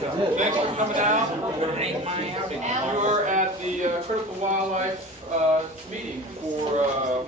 Thanks for coming out. You're at the Critical Wildlife meeting for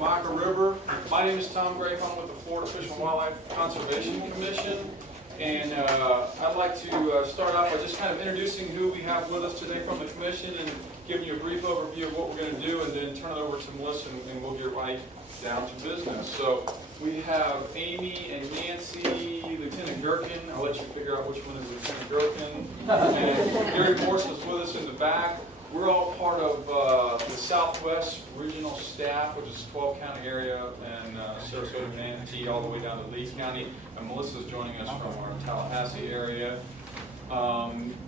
Myakka River. My name is Tom Grape. I'm with the Florida Fish and Wildlife Conservation Commission. And I'd like to start off by just kind of introducing who we have with us today from the commission and giving you a brief overview of what we're going to do, and then turn it over to Melissa and we'll get right down to business. So we have Amy and Nancy, Lieutenant Gherkin. I'll let you figure out which one is Lieutenant Gherkin. And Gary Morse is with us in the back. We're all part of the Southwest Regional Staff, which is a 12-county area, and Sarasota, Manatee, all the way down to Lee County. And Melissa's joining us from our Tallahassee area.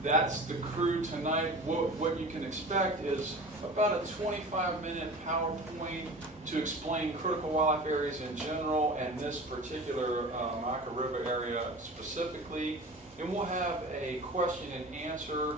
That's the crew tonight. What you can expect is about a 25-minute PowerPoint to explain critical wildlife areas in general and this particular Myakka River area specifically. And we'll have a question and answer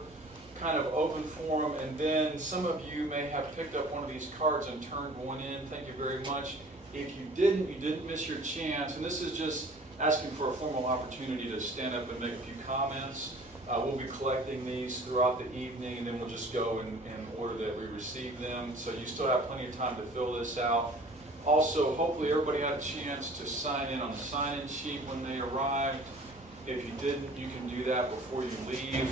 kind of open forum, and then some of you may have picked up one of these cards and turned one in. Thank you very much. If you didn't miss your chance, and this is just asking for a formal opportunity to stand up and make a few comments. We'll be collecting these throughout the evening, and then we'll just go in order that we receive them. So you still have plenty of time to fill this out. Also, hopefully everybody had a chance to sign in on the sign-in sheet when they arrived. If you didn't, you can do that before you leave.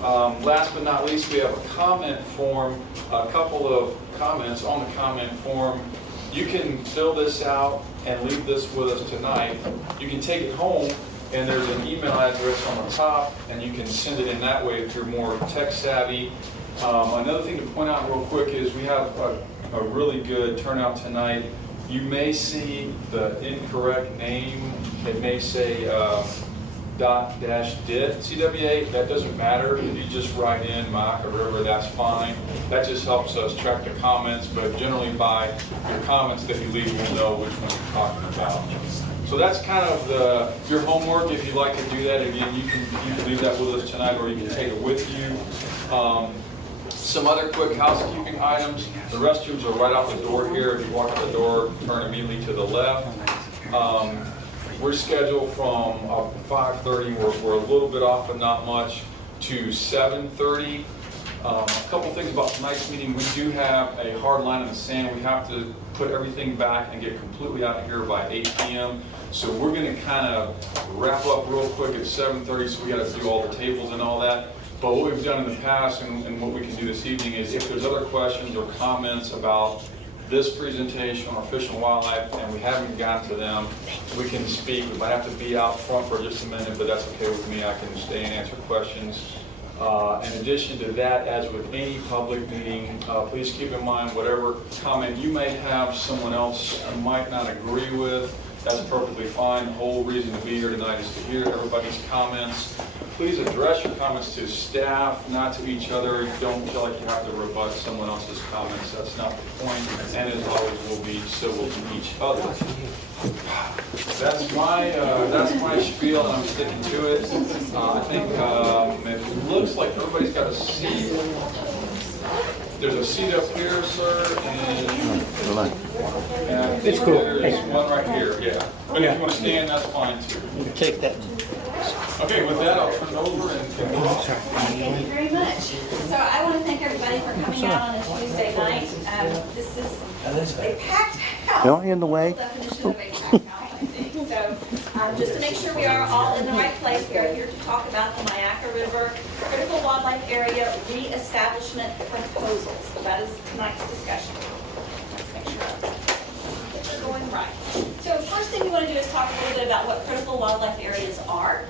Last but not least, we have a comment form, a couple of comments on the comment form. You can fill this out and leave this with us tonight. You can take it home, and there's an email address on the top, and you can send it in that way if you're more tech savvy. Another thing to point out real quick is we have a really good turnout tonight. You may see the incorrect name. It may say .-dit CWA. That doesn't matter. If you just write in Myakka River, that's fine. That just helps us track the comments, but generally by your comments that you leave, we'll know which one you're talking about. So that's kind of your homework. If you'd like to do that, again, you can leave that with us tonight, or you can take it with you. Some other quick housekeeping items. The restrooms are right out the door here. If you walk out the door, turn immediately to the left. We're scheduled from 5:30, we're a little bit off but not much, to 7:30. A couple things about tonight's meeting. We do have a hard line in the sand. We have to put everything back and get completely out of here by 8 p.m. So we're going to kind of wrap up real quick at 7:30, so we got to do all the tables and all that. But what we've done in the past and what we can do this evening is if there's other questions or comments about this presentation on fish and wildlife and we haven't gotten to them, we can speak. We might have to be out front for just a minute, but that's okay with me. I can stay and answer questions. In addition to that, as with any public meeting, please keep in mind whatever comment you may have, someone else might not agree with. That's perfectly fine. The whole reason to be here tonight is to hear everybody's comments. Please address your comments to staff, not to each other. Don't feel like you have to rebut someone else's comments. That's not the point. And as always, we'll be civil to each other. That's my spiel, and I'm sticking to it. I think it looks like everybody's got a seat. There's a seat up here, sir, and I think there's one right here. Yeah, but if you want to stand, that's fine too. Take that. Okay, with that, I'll turn it over and Thank you very much. So I want to thank everybody for coming out on a Tuesday night. This is a packed house. Don't get in the way. Definition of a packed house, I think. So just to make sure we are all in the right place, we are here to talk about the Myakka River Critical Wildlife Area Reestablishment Proposals. So that is tonight's discussion. Let's make sure we're going right. So first thing we want to do is talk a little bit about what critical wildlife areas are.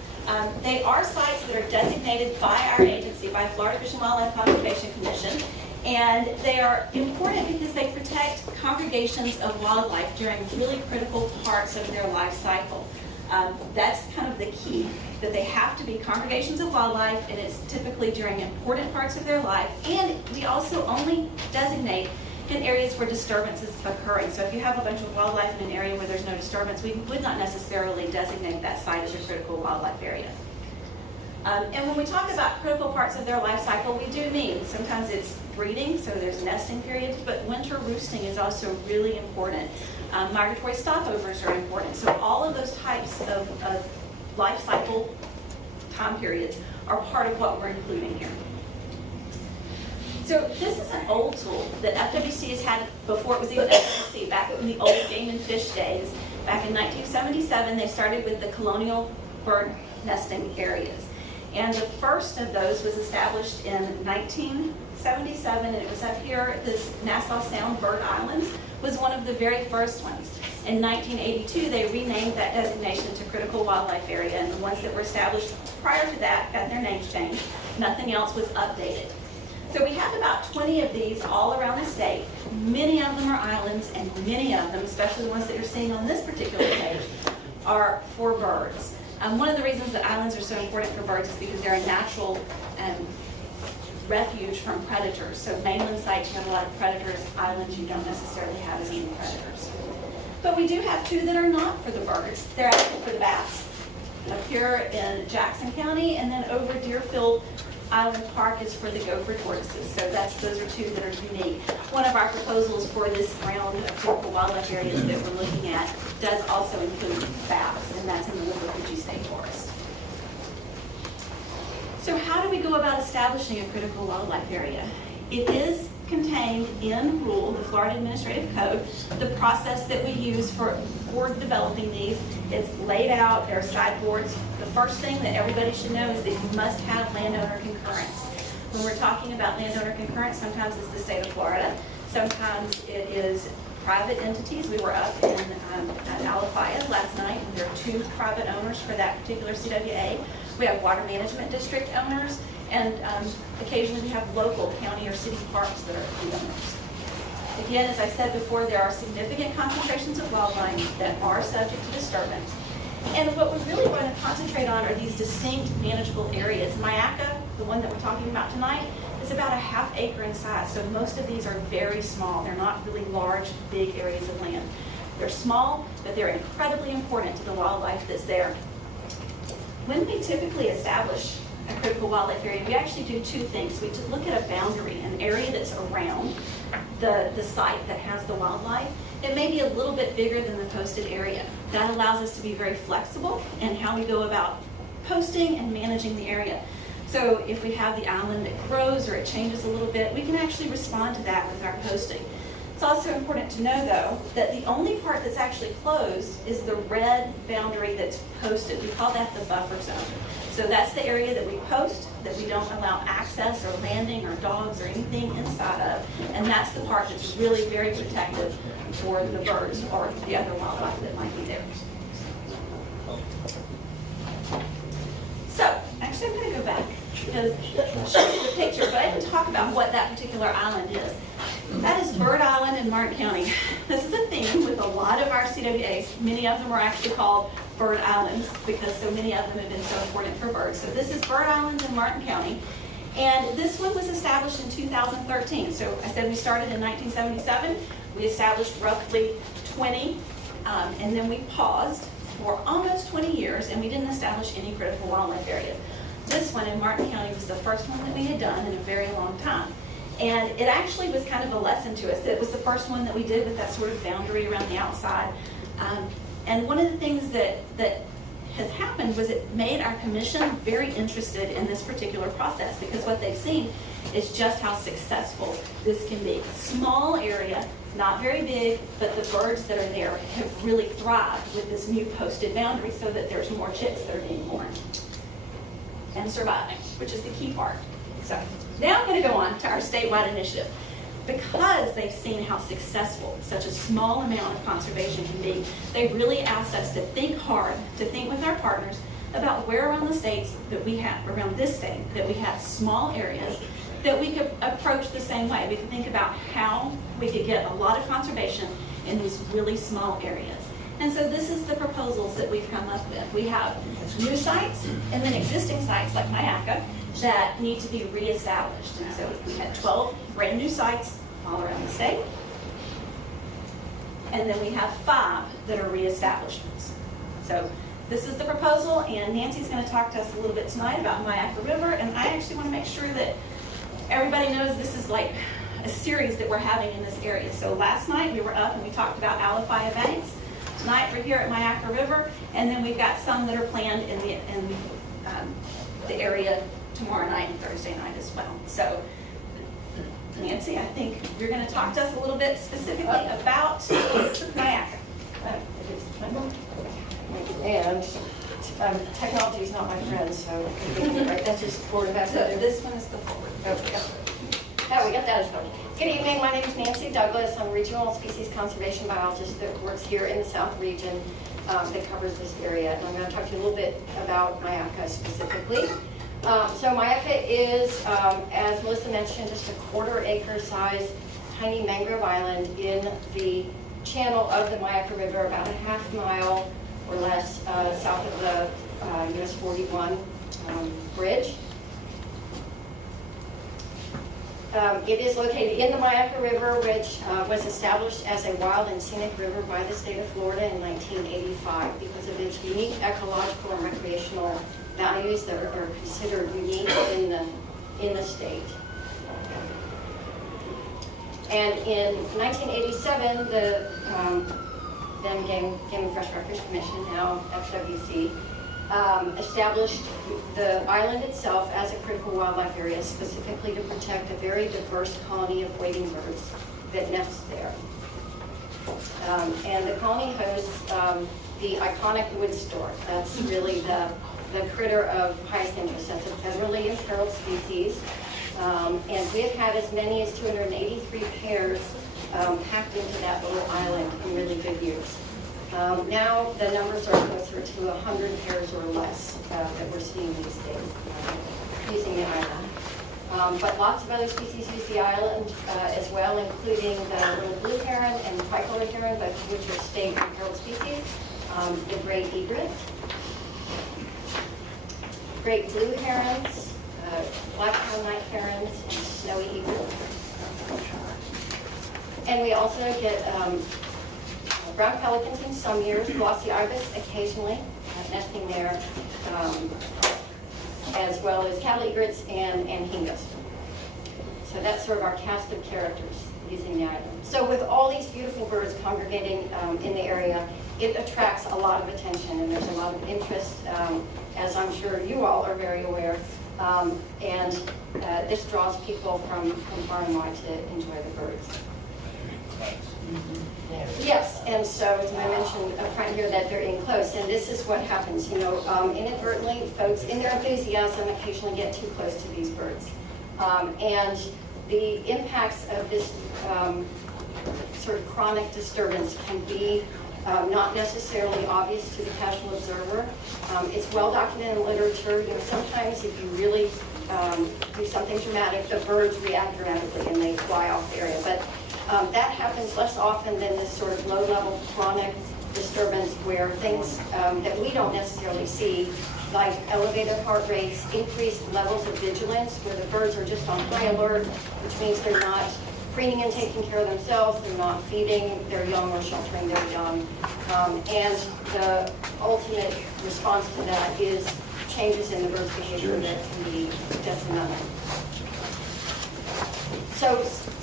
They are sites that are designated by our agency, by Florida Fish and Wildlife Conservation Commission, and they are important because they protect congregations of wildlife during really critical parts of their life cycle. That's kind of the key, that they have to be congregations of wildlife, and it's typically during important parts of their life, and we also only designate in areas where disturbance is occurring. So if you have a bunch of wildlife in an area where there's no disturbance, we would not necessarily designate that site as a critical wildlife area. And when we talk about critical parts of their life cycle, we do mean sometimes it's breeding, so there's nesting periods, but winter roosting is also really important. Migratory stopovers are important. So all of those types of life cycle time periods are part of what we're including here. So this is an old tool that FWC has had before it was even FWC, back in the old Game and Fish days. Back in 1977, they started with the colonial bird nesting areas. And the first of those was established in 1977, and it was up here at this Nassau Sound Bird Islands, was one of the very first ones. In 1982, they renamed that designation to critical wildlife area, and the ones that were established prior to that got their names changed. Nothing else was updated. So we have about 20 of these all around the state. Many of them are islands, and many of them, especially the ones that you're seeing on this particular page, are for birds. One of the reasons that islands are so important for birds is because they're a natural refuge from predators. So mainland sites, you have a lot of predators. Islands, you don't necessarily have as many predators. But we do have two that are not for the birds. They're actually for the bats. Up here in Jackson County, and then over Deerfield Island Park is for the gopher tortoises. So those are two that are unique. One of our proposals for this round of critical wildlife areas that we're looking at does also include bats, and that's in the Withlacoochee State Forest. So how do we go about establishing a critical wildlife area? It is contained in rule, the Florida Administrative Code. The process that we use for developing these is laid out. There are sideboards. The first thing that everybody should know is that you must have landowner concurrence. When we're talking about landowner concurrence, sometimes it's the state of Florida. Sometimes it is private entities. We were up in Alafaya last night, and there are 2 private owners for that particular CWA. We have water management district owners, and occasionally we have local county or city parks that are the owners. Again, as I said before, there are significant concentrations of wildlife that are subject to disturbance. And what we really want to concentrate on are these distinct manageable areas. Myakka, the one that we're talking about tonight, is about a ½ acre in size. So most of these are very small. They're not really large, big areas of land. They're small, but they're incredibly important to the wildlife that's there. When we typically establish a critical wildlife area, we actually do 2 things. We look at a boundary, an area that's around the site that has the wildlife. It may be a little bit bigger than the posted area. That allows us to be very flexible in how we go about posting and managing the area. So if we have the island that grows or it changes a little bit, we can actually respond to that with our posting. It's also important to know, though, that the only part that's actually closed is the red boundary that's posted. We call that the buffer zone. So that's the area that we post, that we don't allow access or landing or dogs or anything inside of. And that's the part that's really very protective for the birds or the other wildlife that might be there. So, actually I'm going to go back because show you the picture, but I didn't talk about what that particular island is. That is Bird Island in Martin County. This is a theme with a lot of our CWAs. Many of them are actually called Bird Islands because so many of them have been so important for birds. So this is Bird Islands in Martin County. And this one was established in 2013. So I said we started in 1977. We established roughly 20, and then we paused for almost 20 years, and we didn't establish any critical wildlife areas. This one in Martin County was the first one that we had done in a very long time. And it actually was kind of a lesson to us. It was the first one that we did with that sort of boundary around the outside. And one of the things that has happened was it made our commission very interested in this particular process, because what they've seen is just how successful this can be. Small area, not very big, but the birds that are there have really thrived with this new posted boundary so that there's more chicks that are being born and surviving, which is the key part. So now I'm going to go on to our statewide initiative. Because they've seen how successful such a small amount of conservation can be, they really asked us to think hard, to think with our partners about where around the states that we have, around this state, that we have small areas that we could approach the same way. We could think about how we could get a lot of conservation in these really small areas. And so this is the proposals that we've come up with. We have new sites and then existing sites like Myakka that need to be reestablished. And so we had 12 brand new sites all around the state. And then we have 5 that are reestablishments. So this is the proposal, and Nancy's going to talk to us a little bit tonight about Myakka River. And I actually want to make sure that everybody knows this is like a series that we're having in this area. So last night we were up and we talked about Alafaya Banks. Tonight we're here at Myakka River, and then we've got some that are planned in the area tomorrow night and Thursday night as well. So Nancy, I think you're going to talk to us a little bit specifically about Myakka. And technology is not my friend, so right, that's just forward. That's So it. this one is the forward. Okay. Yeah, we got that as well. Good evening. My name is Nancy Douglas. I'm a regional species conservation biologist that works here in the South region that covers this area. And I'm going to talk to you a little bit about Myakka specifically. So Myakka is, as Melissa mentioned, just a quarter-acre size tiny mangrove island in the channel of the Myakka River, about a half mile or less south of the US 41 bridge. It is located in the Myakka River, which was established as a wild and scenic river by the state of Florida in 1985 because of its unique ecological and recreational values that are considered unique in the state. And in 1987, the then Game and Freshwater Fish Commission, now FWC, established the island itself as a critical wildlife area specifically to protect a very diverse colony of wading birds that nests there. And the colony hosts the iconic wood stork. That's really the critter of highest interest. That's a federally imperiled species. And we have had as many as 283 pairs packed into that little island in really good years. Now the numbers are closer to 100 pairs or less that we're seeing these days using the island. But lots of other species use the island as well, including the little blue heron and the tricolored heron, both of which are state imperiled species, the great egret, great blue herons, black-crowned night herons, and snowy egrets. And we also get brown pelicans in some years, glossy ibis occasionally, nesting there, as well as cattle egrets and hingos. So that's sort of our cast of characters using the island. So with all these beautiful birds congregating in the area, it attracts a lot of attention and there's a lot of interest, as I'm sure you all are very aware. And this draws people from far and wide to enjoy the birds. Yes, and so as I mentioned up front here that they're enclosed, and this is what happens, you know, inadvertently folks in their enthusiasm occasionally get too close to these birds. And the impacts of this sort of chronic disturbance can be not necessarily obvious to the casual observer. It's well documented in literature. You know, sometimes if you really do something dramatic, the birds react dramatically and they fly off the area. But that happens less often than this sort of low-level chronic disturbance where things that we don't necessarily see, like elevated heart rates, increased levels of vigilance, where the birds are just on high alert, which means they're not preening and taking care of themselves, they're not feeding their young or sheltering their young. And the ultimate response to that is changes in the bird's behavior that can be detrimental.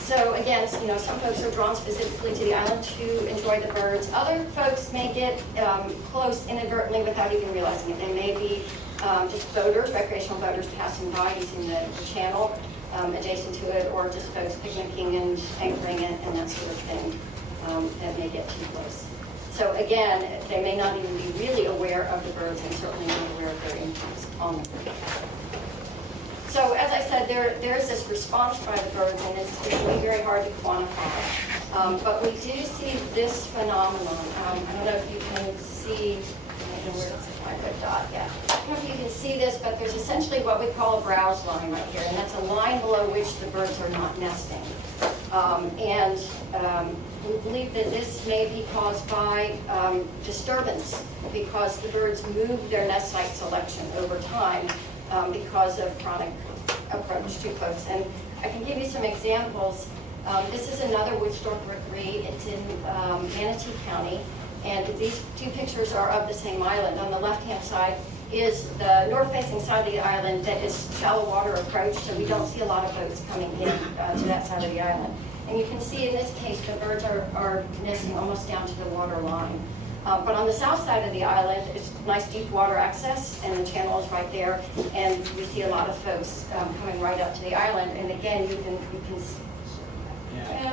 So again, you know, some folks are drawn specifically to the island to enjoy the birds. Other folks may get close inadvertently without even realizing it. They may be just boaters, recreational boaters passing by using the channel adjacent to it, or just folks picnicking and anchoring it and that sort of thing that may get too close. So again, they may not even be really aware of the birds and certainly not aware of their impacts on the birds. So as I said, there is this response by the birds, and it's really very hard to quantify. But we do see this phenomenon. I don't know if you can see, I don't know where it's my red dot, yeah. I don't know if you can see this, but there's essentially what we call a browse line right here, and that's a line below which the birds are not nesting. We believe that this may be caused by disturbance because the birds move their nest site selection over time because of chronic approach too close. And I can give you some examples. This is another wood stork rookery. It's in Manatee County, and these two pictures are of the same island. On the left-hand side is the north-facing side of the island that is shallow water approach, so we don't see a lot of boats coming in to that side of the island. And you can see in this case the birds are nesting almost down to the water line. But on the south side of the island, it's nice deep water access, and the channel is right there, and we see a lot of folks coming right up to the island. And again, you can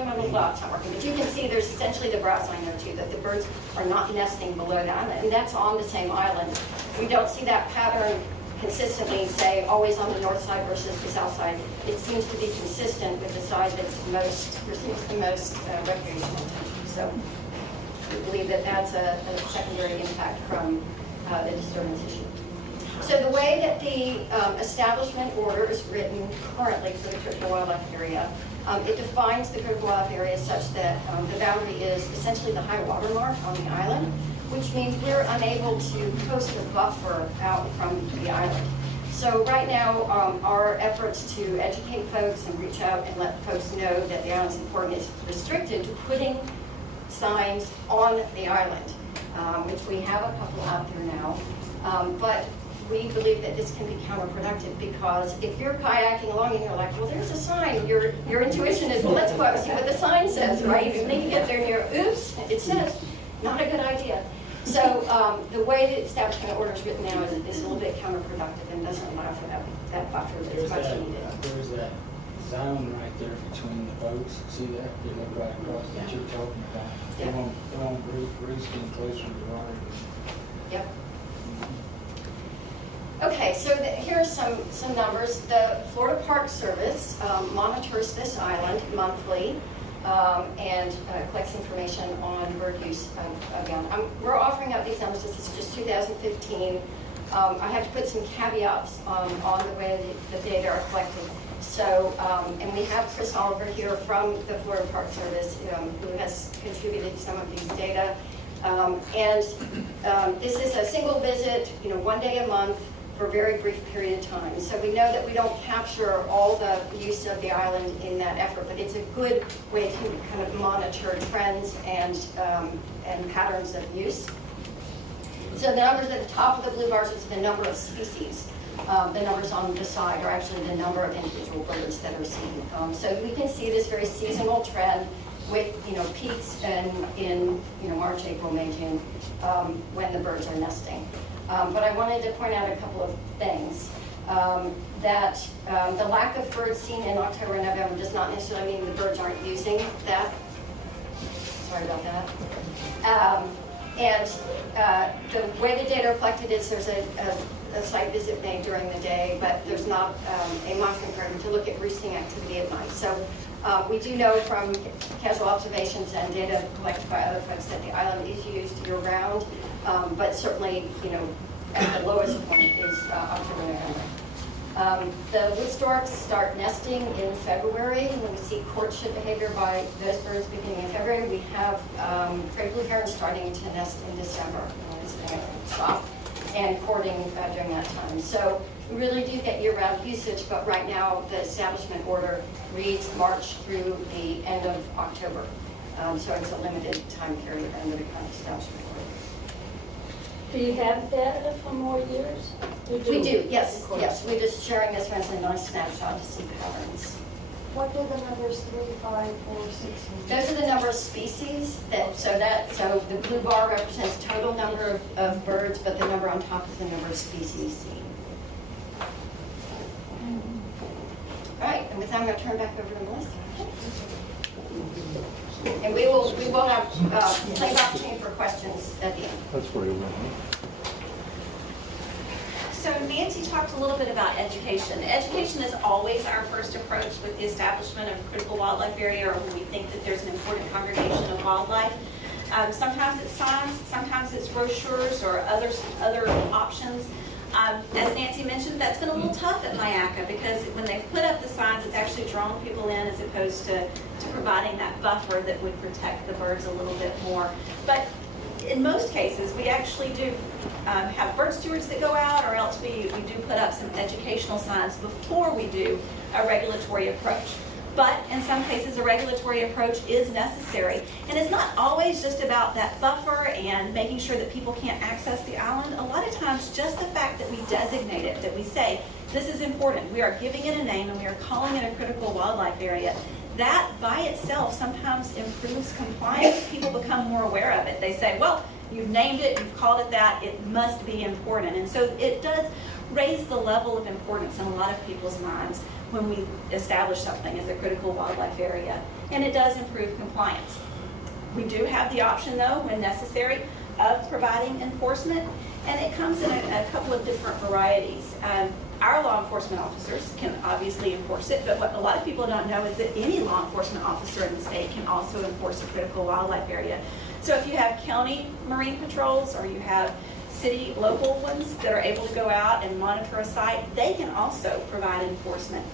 my little dot's not working, but you can see there's essentially the brass line there too, that the birds are not nesting below the island, and that's on the same island. We don't see that pattern consistently, say, always on the north side versus the south side. It seems to be consistent with the side that's receives the most recreational attention. So we believe that that's a secondary impact from the disturbance issue. So the way that the establishment order is written currently for the critical wildlife area, it defines the critical wildlife area such that the boundary is essentially the high water mark on the island, which means we're unable to post a buffer out from the island. So right now, our efforts to educate folks and reach out and let folks know that the island's important is restricted to putting signs on the island, which we have a couple out there now. But we believe that this can be counterproductive, because if you're kayaking along and you're like, well, there's a sign, your intuition is, well, let's go out and see what the sign says, right? And then you get there and you're, oops, it says, not a good idea. So the way the establishment order is written now is a little bit counterproductive and doesn't allow for that buffer that's much needed. There's that zone right there between the boats. See that? They look right across that you're talking about. Yeah. They won't Bruce getting closer to the water. Yep. Okay, so here are some numbers. The Florida Park Service monitors this island monthly and collects information on bird use again. We're offering up these numbers. This is just 2015. I have to put some caveats on the way the data are collected. So, and we have Chris Oliver here from the Florida Park Service who has contributed some of these data. This is a single visit, 1 day a month, for a very brief period of time. So we know that we don't capture all the use of the island in that effort, but it's a good way to kind of monitor trends and patterns of use. So the numbers at the top of the blue bars is the number of species. The numbers on the side are actually the number of individual birds that are seen. So we can see this very seasonal trend with peaks in March, April, May, June when the birds are nesting. But I wanted to point out a couple of things. That the lack of birds seen in October and November does not necessarily mean the birds aren't using that. Sorry about that. The way the data are collected is there's a site visit made during the day, but there's not a monitoring program to look at roosting activity at night. So we do know from casual observations and data collected by other folks that the island is used year-round, but certainly, at the lowest point is October, November. The wood storks start nesting in February. When we see courtship behavior by those birds beginning in February, we have gray blue herons starting to nest in December. Stop and courting during that time. So we really do get year-round usage, but right now the establishment order reads March through the end of October. So it's a limited time period under the current establishment order. Do you have data for more years? We do, yes. We're just sharing this one as a nice snapshot to see patterns. What are the numbers 3, 5, 4, 6? Those are the number of species so the blue bar represents total number of birds, but the number on top is the number of species seen. All right, and with that, I'm going to turn back over to Melissa. And we will have plenty of opportunity for questions at the end. That's where you went. So Nancy talked a little bit about education. Education is always our first approach with the establishment of a critical wildlife area, or when we think that there's an important congregation of wildlife. Sometimes it's signs, sometimes it's brochures or other options. As Nancy mentioned, that's been a little tough at Myakka because when they put up the signs, it's actually drawn people in as opposed to providing that buffer that would protect the birds a little bit more. But in most cases, we actually do have bird stewards that go out, or else we do put up some educational signs before we do a regulatory approach. But in some cases, a regulatory approach is necessary. And it's not always just about that buffer and making sure that people can't access the island. A lot of times, just the fact that we designate it, that we say, this is important, we are giving it a name and we are calling it a critical wildlife area, that by itself sometimes improves compliance. People become more aware of it. They say, well, You've named it, you've called it that, it must be important. And so it does raise the level of importance in a lot of people's minds when we establish something as a critical wildlife area. And it does improve compliance. We do have the option, though, when necessary, of providing enforcement, and it comes in a couple of different varieties. Our law enforcement officers can obviously enforce it, but what a lot of people don't know is that any law enforcement officer in the state can also enforce a critical wildlife area. So if you have county marine patrols or you have city local ones that are able to go out and monitor a site, they can also provide enforcement.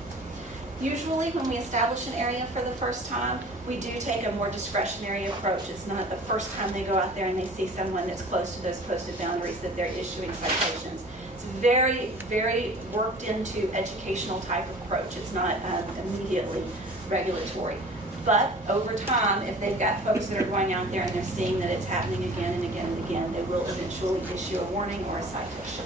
Usually when we establish an area for the first time, we do take a more discretionary approach. It's not the first time they go out there and they see someone that's close to those posted boundaries that they're issuing citations. It's very, very worked into educational type of approach. It's not immediately regulatory. But over time, if they've got folks that are going out there and they're seeing that it's happening again and again and again, they will eventually issue a warning or a citation.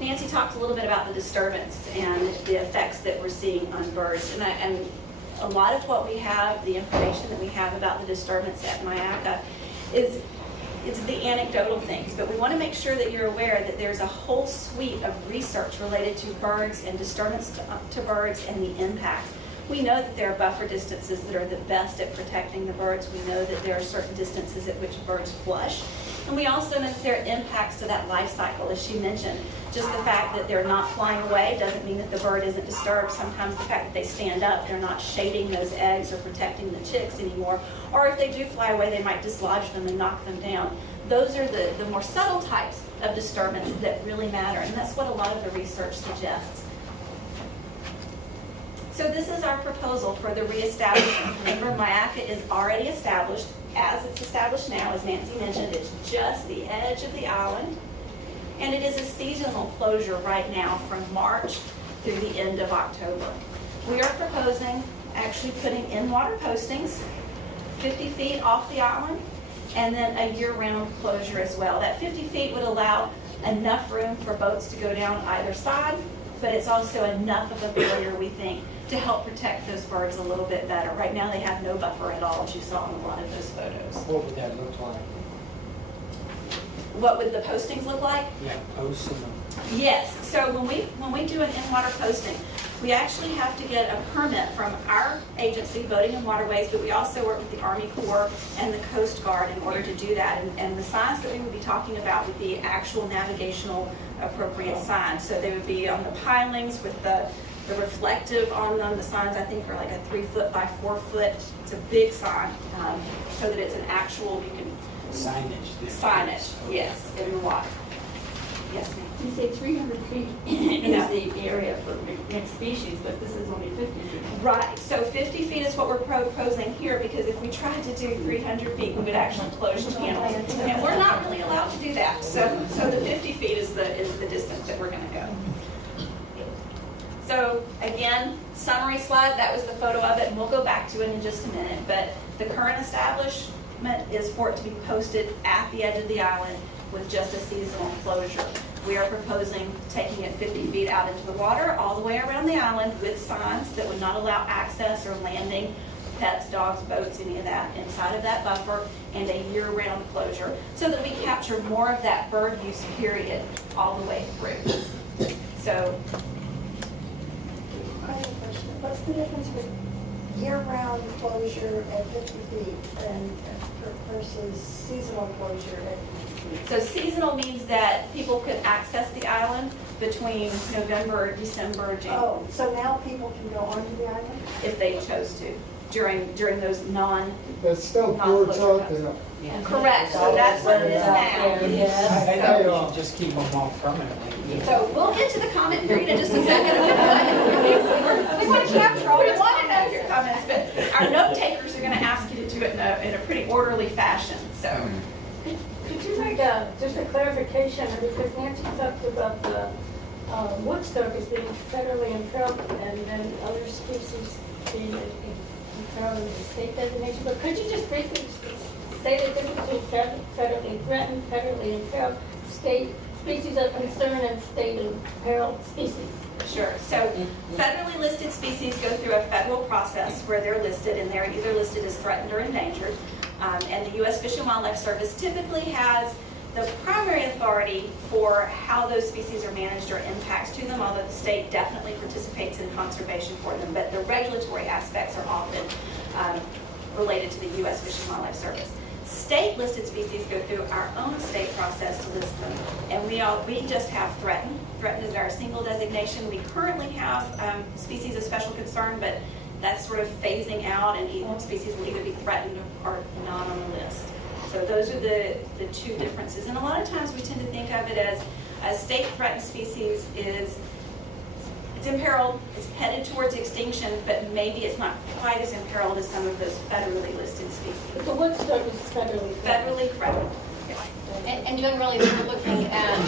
Nancy talked a little bit about the disturbance and the effects that we're seeing on birds. And a lot of what we have, the information that we have about the disturbance at Myakka it's the anecdotal things, but we want to make sure that you're aware that there's a whole suite of research related to birds and disturbance to birds and the impacts. We know that there are buffer distances that are the best at protecting the birds. We know that there are certain distances at which birds flush. And we also know that there are impacts to that life cycle, as she mentioned. Just the fact that they're not flying away doesn't mean that the bird isn't disturbed. Sometimes the fact that they stand up, they're not shading those eggs or protecting the chicks anymore. Or if they do fly away, they might dislodge them and knock them down. Those are the more subtle types of disturbance that really matter, and that's what a lot of the research suggests. So this is our proposal for the reestablishment. Remember, Myakka is already established. As it's established now, as Nancy mentioned, it's just the edge of the island. And it is a seasonal closure right now from March through the end of October. We are proposing actually putting in-water postings 50 feet off the island and then a year-round closure as well. That 50 feet would allow enough room for boats to go down either side, but it's also enough of a barrier, we think, to help protect those birds a little bit better. Right now they have no buffer at all, as you saw in a lot of those photos. What would that look like? What would the postings look like? Yeah, posts and them. Yes, so when we do an in-water posting, we actually have to get a permit from our agency, Boating and Waterways, but we also work with the Army Corps and the Coast Guard in order to do that. And the signs that we would be talking about would be actual navigational appropriate signs. So they would be on the pilings with the reflective on them. The signs, I think, are like a 3 foot by 4 foot. It's a big sign, so that it's an actual, you can... Signage, yes, in the water. Yes, ma'am. You say 300 feet is the area for mixed species, but this is only 50 feet. Right, so 50 feet is what we're proposing here, because if we tried to do 300 feet, we would actually close channels. And we're not really allowed to do that. So the 50 feet is the distance that we're going to go. So again, summary slide, that was the photo of it, and we'll go back to it in just a minute. But the current establishment is for it to be posted at the edge of the island with just a seasonal closure. We are proposing taking it 50 feet out into the water, all the way around the island with signs that would not allow access or landing, pets, dogs, boats, any of that inside of that buffer, and a year-round closure, so that we capture more of that bird use period all the way through. So, I have a question. What's the difference with year-round closure at 50 feet and versus seasonal closure at 50 feet? so seasonal means that people could access the island between November, December, January, Oh, so now people can go onto the island? if they chose to, during those That's still birds out there. correct. So that's what it is now. I know you should just keep them off permanently. So we'll get to the comment period in just a second. We want to capture all, we want to know your comments, but our note takers are going to ask you to do it in a pretty orderly fashion. So Could you make just a clarification, because Nancy talked about the woodstock as being federally imperiled and then other species being imperiled in the state designation, but could you just briefly say the difference between federally threatened, federally imperiled, state species of concern, and state imperiled species? sure. So federally listed species go through a federal process where they're listed, and they're either listed as threatened or endangered. And the U.S. Fish and Wildlife Service typically has the primary authority for how those species are managed or impacts to them, although the state definitely participates in conservation for them, but the regulatory aspects are often related to the U.S. Fish and Wildlife Service. State listed species go through our own state process to list them, and we just have threatened. Threatened is our single designation. We currently have species of special concern, but that's sort of phasing out, and species will either be threatened or not on the list. So those are the two differences. And a lot of times we tend to think of it as a state threatened species is, it's imperiled, it's headed towards extinction, but maybe it's not quite as imperiled as some of those federally listed species. But the woodstock is federally threatened. Federally threatened. Yes. And generally, we're looking at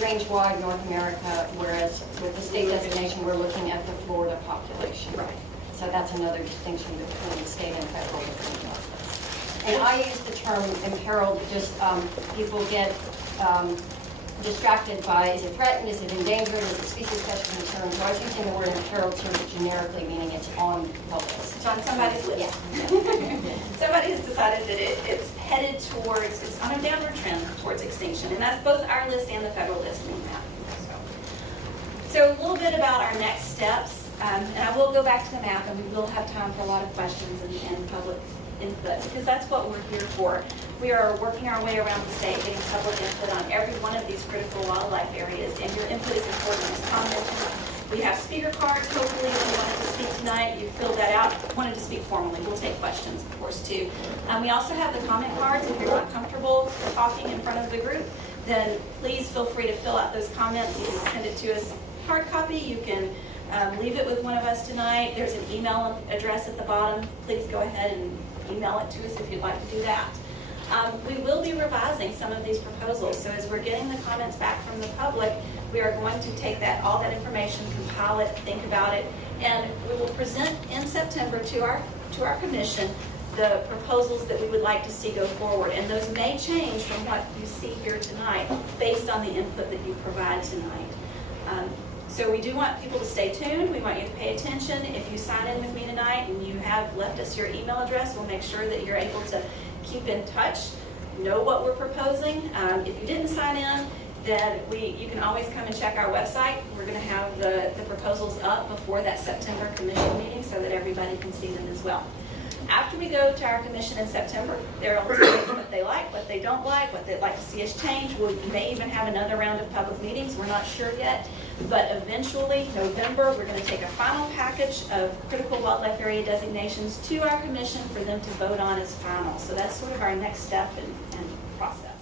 range-wide North America, whereas with the state designation, we're looking at the Florida population. Right. So that's another distinction between state and federal within Northwest. And I use the term imperiled, just people get distracted by, is it threatened, is it endangered, is it species of special concern? So I was using the word imperiled sort of generically, meaning it's on the list. It's on somebody's list. Yeah. Somebody has decided that it's headed towards, it's on a downward trend towards extinction, and that's both our list and the federal list mean that. So a little bit about our next steps, and I will go back to the map, and we will have time for a lot of questions and public input, because that's what we're here for. We are working our way around the state, getting public input on every one of these critical wildlife areas, and your input is important. As Tom mentioned, we have speaker cards. Hopefully, if you wanted to speak tonight, you filled that out. Wanted to speak formally, we'll take questions, of course, too. We also have the comment cards. If you're not comfortable talking in front of the group, then please feel free to fill out those comments. You can send it to us hard copy. You can leave it with one of us tonight. There's an email address at the bottom. Please go ahead and email it to us if you'd like to do that. We will be revising some of these proposals. So as we're getting the comments back from the public, we are going to take all that information, compile it, think about it, and we will present in September to our commission the proposals that we would like to see go forward. And those may change from what you see here tonight based on the input that you provide tonight. So we do want people to stay tuned. We want you to pay attention. If you sign in with me tonight and you have left us your email address, we'll make sure that you're able to keep in touch, know what we're proposing. If you didn't sign in, then you can always come and check our website. We're going to have the proposals up before that September commission meeting so that everybody can see them as well. After we go to our commission in September, they'll tell us what they like, what they don't like, what they'd like to see us change. We may even have another round of public meetings. We're not sure yet. But eventually, November, we're going to take a final package of critical wildlife area designations to our commission for them to vote on as final. So that's sort of our next step and process.